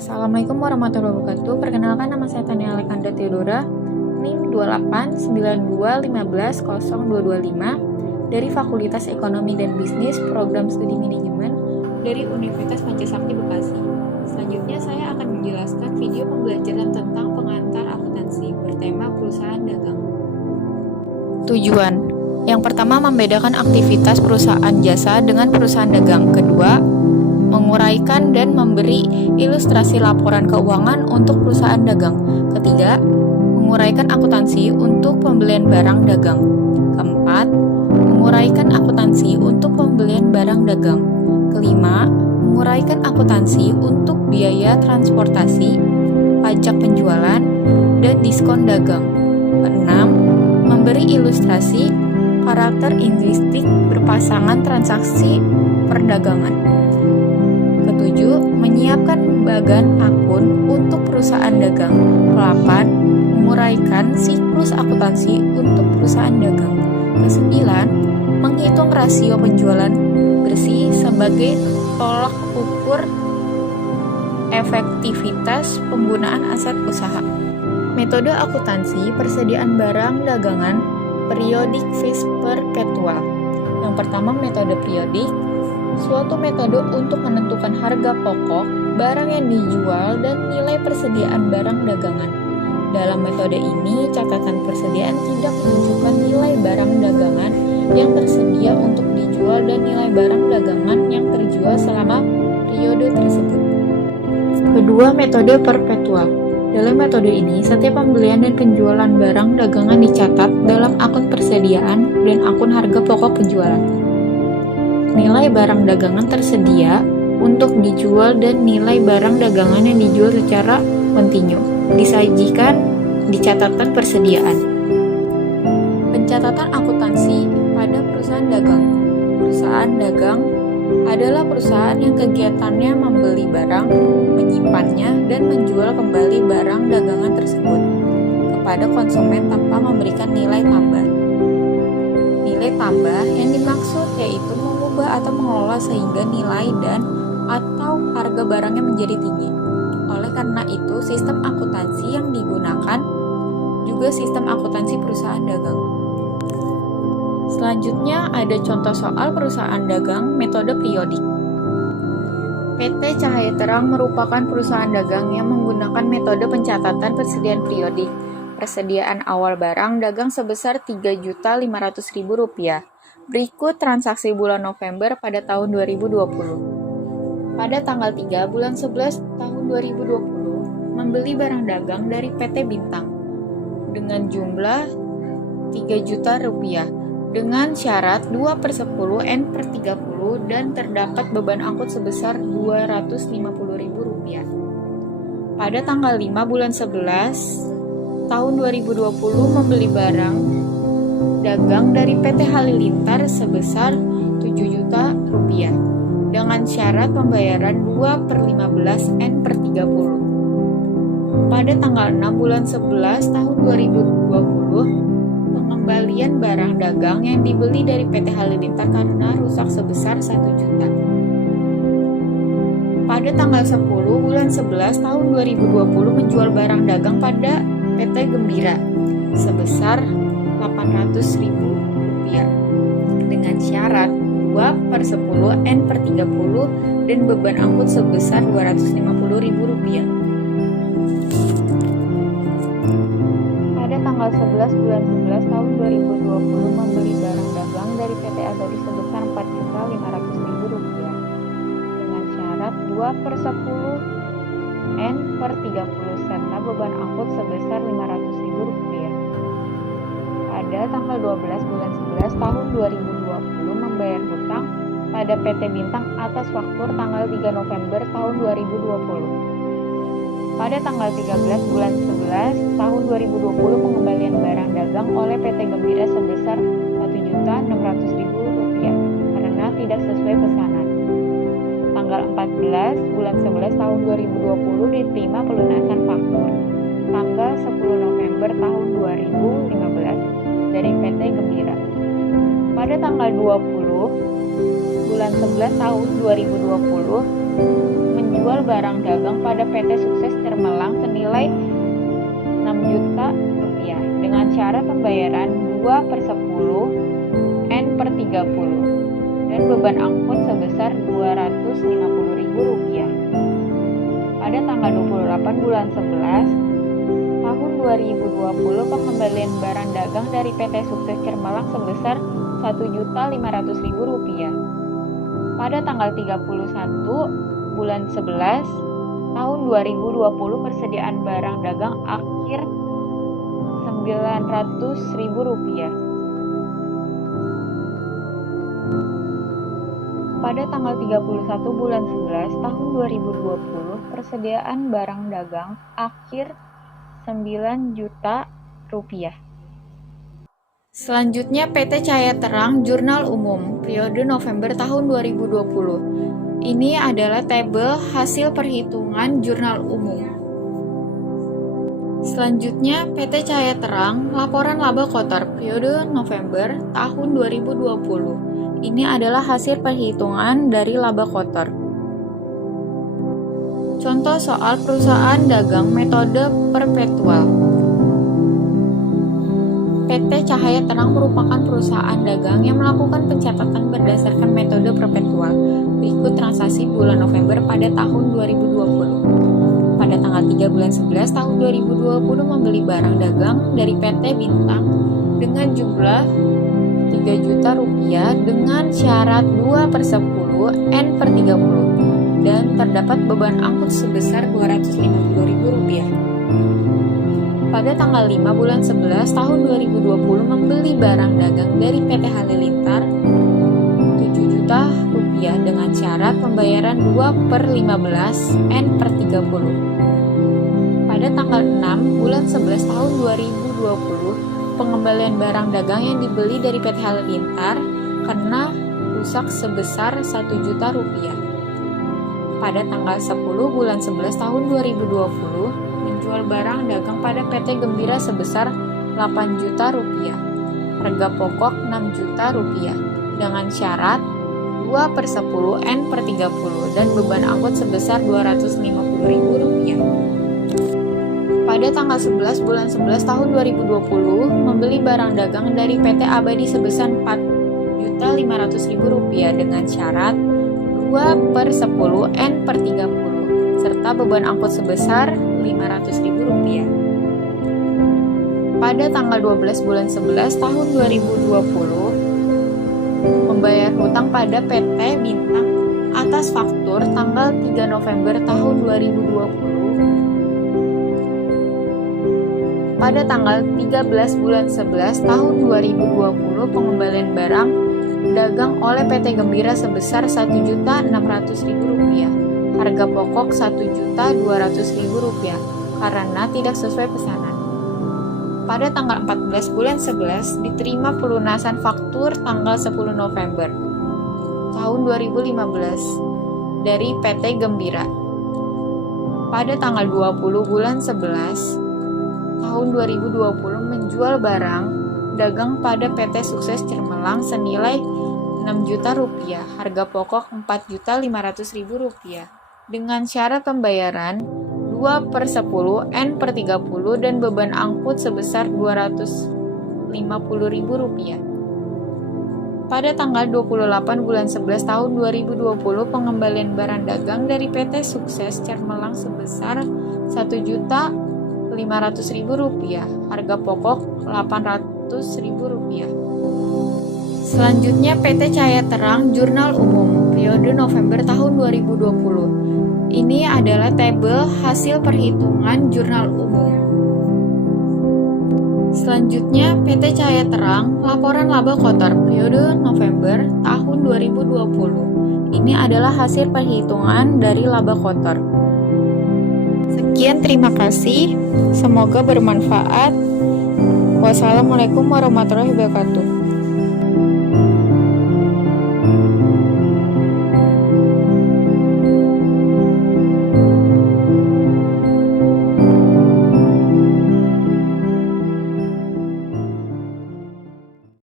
Assalamualaikum warahmatullahi wabarakatuh. Perkenalkan, nama saya Tania Alekandra Theodora, NIM 2892150225 dari Fakultas Ekonomi dan Bisnis Program Studi Manajemen dari Universitas Pancasakti Bekasi. Selanjutnya saya akan menjelaskan video pembelajaran tentang pengantar akuntansi bertema perusahaan dagang. Tujuan: yang pertama, membedakan aktivitas perusahaan jasa dengan perusahaan dagang. Kedua, menguraikan dan memberi ilustrasi laporan keuangan untuk perusahaan dagang. Ketiga, menguraikan akuntansi untuk pembelian barang dagang. Keempat, menguraikan akuntansi untuk pembelian barang dagang. Kelima, menguraikan akuntansi untuk biaya transportasi, pajak penjualan, dan diskon dagang. Keenam, memberi ilustrasi karakteristik berpasangan transaksi perdagangan. Ketujuh, menyiapkan bagan akun untuk perusahaan dagang. Ke-8, menguraikan siklus akuntansi untuk perusahaan dagang. Ke-9, menghitung rasio penjualan bersih sebagai tolak ukur efektivitas penggunaan aset usaha. Metode akuntansi persediaan barang dagangan periodik vis perpetual. Yang pertama, metode periodik, suatu metode untuk menentukan harga pokok barang yang dijual dan nilai persediaan barang dagangan. Dalam metode ini, catatan persediaan tidak menunjukkan nilai barang dagangan yang tersedia untuk dijual dan nilai barang dagangan yang terjual selama periode tersebut. Kedua, metode perpetual. Dalam metode ini, setiap pembelian dan penjualan barang dagangan dicatat dalam akun persediaan dan akun harga pokok penjualan. Nilai barang dagangan tersedia untuk dijual dan nilai barang dagangan yang dijual secara kontinu disajikan di catatan persediaan. Pencatatan akuntansi pada perusahaan dagang. Perusahaan dagang adalah perusahaan yang kegiatannya membeli barang, menyimpannya, dan menjual kembali barang dagangan tersebut kepada konsumen tanpa memberikan nilai tambah. Nilai tambah yang dimaksud yaitu mengubah atau mengelola sehingga nilai dan atau harga barangnya menjadi tinggi. Oleh karena itu, sistem akuntansi yang digunakan juga sistem akuntansi perusahaan dagang. Selanjutnya ada contoh soal perusahaan dagang metode periodik. PT Cahaya Terang merupakan perusahaan dagang yang menggunakan metode pencatatan persediaan periodik. Persediaan awal barang dagang sebesar Rp3.500.000. Berikut transaksi bulan November pada tahun 2020. Pada tanggal 3 bulan 11 tahun 2020, membeli barang dagang dari PT Bintang dengan jumlah Rp3 juta dengan syarat 2/10 N/30 dan terdapat beban angkut sebesar Rp250.000. Pada tanggal 5 bulan 11 tahun 2020, membeli barang dagang dari PT Halilintar sebesar Rp7 juta dengan syarat pembayaran 2/15 N/30. Pada tanggal 6 bulan 11 tahun 2020, pengembalian barang dagang yang dibeli dari PT Halilintar karena rusak sebesar Rp1 juta. Pada tanggal 10 bulan 11 tahun 2020, menjual barang dagang pada PT Gembira sebesar Rp800.000 dengan syarat 2/10 N/30 dan beban angkut sebesar Rp250.000. Pada tanggal 11 bulan 11 tahun 2020, membeli barang dagang dari PT Abadi sebesar Rp4.500.000 dengan syarat 2/10 N/30 serta beban angkut sebesar Rp500.000. Pada tanggal 12 bulan 11 tahun 2020, membayar hutang pada PT Bintang atas faktur tanggal 3 November tahun 2020. Pada tanggal 13 bulan 11 tahun 2020, pengembalian barang dagang oleh PT Gembira sebesar Rp1.600.000 karena tidak sesuai pesanan. Tanggal 14 bulan 11 tahun 2020, diterima pelunasan faktur tanggal 10 November tahun 2015 dari PT Gembira. Pada tanggal 20 bulan 11 tahun 2020, menjual barang dagang pada PT Sukses Cermelang senilai 6 juta rupiah dengan syarat pembayaran 2/10 N per 30 dan beban angkut sebesar Rp250.000. Pada tanggal 28 bulan 11 tahun 2020 pengembalian barang dagang dari PT Sukses Cermelang sebesar Rp1.500.000. Pada tanggal 31 bulan 11 tahun 2020 persediaan barang dagang akhir Rp900.000. Pada tanggal 31 bulan 11 tahun 2020 persediaan barang dagang akhir Rp9 juta. Selanjutnya PT Cahaya Terang Jurnal Umum periode November tahun 2020. Ini adalah tabel hasil perhitungan jurnal umum. Selanjutnya PT Cahaya Terang laporan laba kotor periode November tahun 2020. Ini adalah hasil perhitungan dari laba kotor. Contoh soal perusahaan dagang metode perpetual. PT Cahaya Terang merupakan perusahaan dagang yang melakukan pencatatan berdasarkan metode perpetual. Berikut transaksi bulan November pada tahun 2020. Pada tanggal 3 bulan 11 tahun 2020 membeli barang dagang dari PT Bintang dengan jumlah Rp3 juta dengan syarat 2/10 N per 30 dan terdapat beban angkut sebesar Rp250.000. Pada tanggal 5 bulan 11 tahun 2020 membeli barang dagang dari PT Halilintar Rp7 juta dengan syarat pembayaran 2/15 N per 30. Pada tanggal 6 bulan 11 tahun 2020 pengembalian barang dagang yang dibeli dari PT Halilintar karena rusak sebesar Rp1 juta. Pada tanggal 10 bulan 11 tahun 2020 menjual barang dagang pada PT Gembira sebesar Rp8 juta. Harga pokok Rp6 juta dengan syarat 2/10 N per 30 dan beban angkut sebesar Rp250.000. Pada tanggal 11 bulan 11 tahun 2020 membeli barang dagang dari PT Abadi sebesar Rp4.500.000 dengan syarat 2/10 N per 30 serta beban angkut sebesar Rp500.000. Pada tanggal 12 bulan 11 tahun 2020 membayar hutang pada PT Bintang atas faktur tanggal 3 November tahun 2020. Pada tanggal 13 bulan 11 tahun 2020 pengembalian barang dagang oleh PT Gembira sebesar Rp1.600.000. Harga pokok Rp1.200.000 karena tidak sesuai pesanan. Pada tanggal 14 bulan 11 diterima pelunasan faktur tanggal 10 November tahun 2015 dari PT Gembira. Pada tanggal 20 bulan 11 tahun 2020 menjual barang dagang pada PT Sukses Cermelang senilai Rp6 juta, harga pokok Rp4.500.000 dengan syarat pembayaran 2/10 N per 30 dan beban angkut sebesar Rp250.000. Pada tanggal 28 bulan 11 tahun 2020 pengembalian barang dagang dari PT Sukses Cermelang sebesar Rp1.500.000, harga pokok Rp800.000. Selanjutnya PT Cahaya Terang Jurnal Umum periode November tahun 2020. Ini adalah tabel hasil perhitungan jurnal umum. Selanjutnya PT Cahaya Terang laporan laba kotor periode November tahun 2020. Ini adalah hasil perhitungan dari laba kotor. Sekian, terima kasih. Semoga bermanfaat. Wassalamualaikum warahmatullahi wabarakatuh.